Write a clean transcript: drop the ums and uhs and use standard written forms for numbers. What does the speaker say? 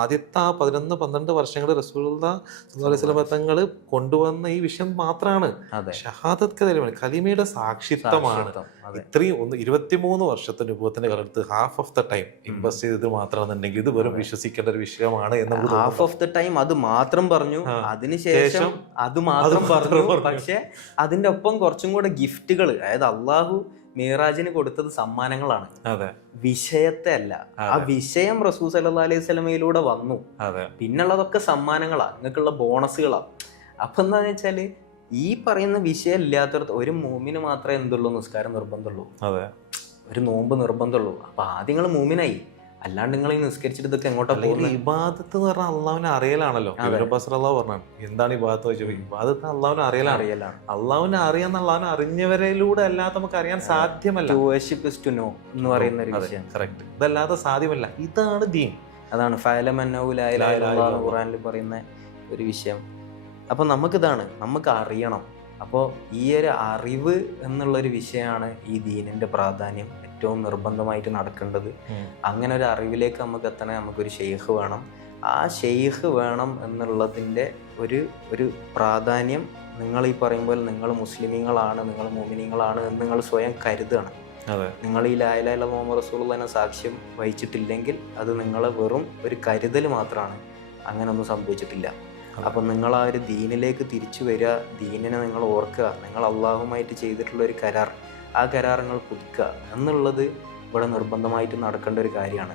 ആദ്യത്തെ ആ 11-12 വർഷങ്ങൾ റസൂലുള്ളാഹി സ്വല്ലല്ലാഹു അലൈഹി വസല്ലം തങ്ങൾ കൊണ്ടുവന്ന ഈ വിഷയം മാത്രമാണ്. അതെ. ഷഹാദത്ത് കലിമയാണ്, കലിമയുടെ സാക്ഷിത്വമാണ്. സാക്ഷിത്വം. അതെ. ഇത്രയും 23 വർഷത്തെ നുബുവത്തിന്റെ കാലത്ത് half of the time invest ചെയ്തത് മാത്രമാണെന്നുണ്ടെങ്കിൽ ഇത് വെറും വിശ്വസിക്കേണ്ട ഒരു വിഷയമാണ് എന്ന് നമുക്ക് ഹാഫ് ഓഫ് ദ ടൈം അത് മാത്രം പറഞ്ഞു, അതിനുശേഷം ശേഷം അത് മാത്രം പറഞ്ഞു. പക്ഷെ അതിന്റെ ഒപ്പം കുറച്ചും കൂടെ ഗിഫ്റ്റുകൾ, അതായത് അള്ളാഹു മീറാജിന് കൊടുത്തത് സമ്മാനങ്ങളാണ്, അതെ, വിഷയത്തെ അല്ല. ആ വിഷയം റസൂൽ സല്ലല്ലാഹു അലൈഹി വസല്ലമയിലൂടെ വന്നു. അതെ, പിന്നുള്ളതൊക്കെ സമ്മാനങ്ങളാ, നിങ്ങൾക്കുള്ള ബോണസുകളാ. അപ്പൊ എന്താന്ന് വെച്ചാല് ഈ പറയുന്ന വിഷയം ഇല്ലാത്തടത്ത് ഒരു മൂമിന് മാത്രമേ എന്തുള്ളൂ, നിസ്കാരം നിർബന്ധമുള്ളൂ, അതെ, ഒരു നോമ്പ് നിർബന്ധമുള്ളൂ. അപ്പൊ ആദ്യം നിങ്ങൾ മൂമിനായി, അല്ലാണ്ട് നിങ്ങൾ ഈ നിസ്കരിച്ചിട്ട് ഇതൊക്കെ എങ്ങോട്ടാ പോകുന്നത്? ഇബാദത്ത് എന്ന് പറഞ്ഞാൽ അള്ളാഹുവിനെ അറിയലാണല്ലോ. അള്ളാഹു പറഞ്ഞു എന്താണ് ഇബാദത്ത് വെച്ചാൽ ഇബാദത്ത് അള്ളാഹുവിനെ അറിയലാണ്. അള്ളാഹുവിനെ അറിയാന്ന് അള്ളാഹുവിനെ അറിഞ്ഞവരിലൂടെ അല്ലാതെ നമുക്ക് അറിയാൻ സാധ്യമല്ല. To worship is to know എന്ന് പറയുന്ന ഒരു വിഷയം. കറക്റ്റ്. ഇതല്ലാതെ സാധ്യമല്ല. ഇതാണ് ദീൻ. അതാണ് ഫഅലം അന്നഹു ലാ ഇലാഹ ഇല്ലല്ലാഹ് ഖുർആനിൽ പറയുന്ന ഒരു വിഷയം. അപ്പൊ നമുക്കിതാണ്, നമുക്ക് അറിയണം. അപ്പോൾ ഈ ഒരു അറിവ് എന്നുള്ളൊരു വിഷയമാണ് ഈ ദീനിന്റെ പ്രാധാന്യം ഏറ്റവും നിർബന്ധമായിട്ട് നടക്കേണ്ടത്. അങ്ങനെ ഒരു അറിവിലേക്ക് നമുക്ക് എത്തണേ നമുക്കൊരു ഷെയ്ഖ് വേണം. ആ ഷെയ്ഖ് വേണം എന്നുള്ളതിൻ്റെ ഒരു പ്രാധാന്യം നിങ്ങൾ ഈ പറയുമ്പോൾ നിങ്ങൾ മുസ്ലിമീങ്ങളാണ്, നിങ്ങൾ മുഅ്മിനീങ്ങളാണ് എന്ന് നിങ്ങൾ സ്വയം കരുതുകയാണ്. നിങ്ങൾ ഈ ലാ ഇലാഹ ഇല്ലല്ലാഹ് മുഹമ്മദ് റസൂലുള്ളാഹിനെ സാക്ഷ്യം വഹിച്ചിട്ടില്ലെങ്കിൽ അത് നിങ്ങളെ വെറും ഒരു കരുതൽ മാത്രമാണ്, അങ്ങനെയൊന്നും സംഭവിച്ചിട്ടില്ല. അപ്പം നിങ്ങൾ ആ ഒരു ദീനിലേക്ക് തിരിച്ചു വരിക, ദീനിനെ നിങ്ങൾ ഓർക്കുക, നിങ്ങൾ അള്ളാഹുമായിട്ട് ചെയ്തിട്ടുള്ള ഒരു കരാർ, ആ കരാർ നിങ്ങൾ പുതുക്കുക എന്നുള്ളത് ഇവിടെ നിർബന്ധമായിട്ട് നടക്കേണ്ട ഒരു കാര്യമാണ്.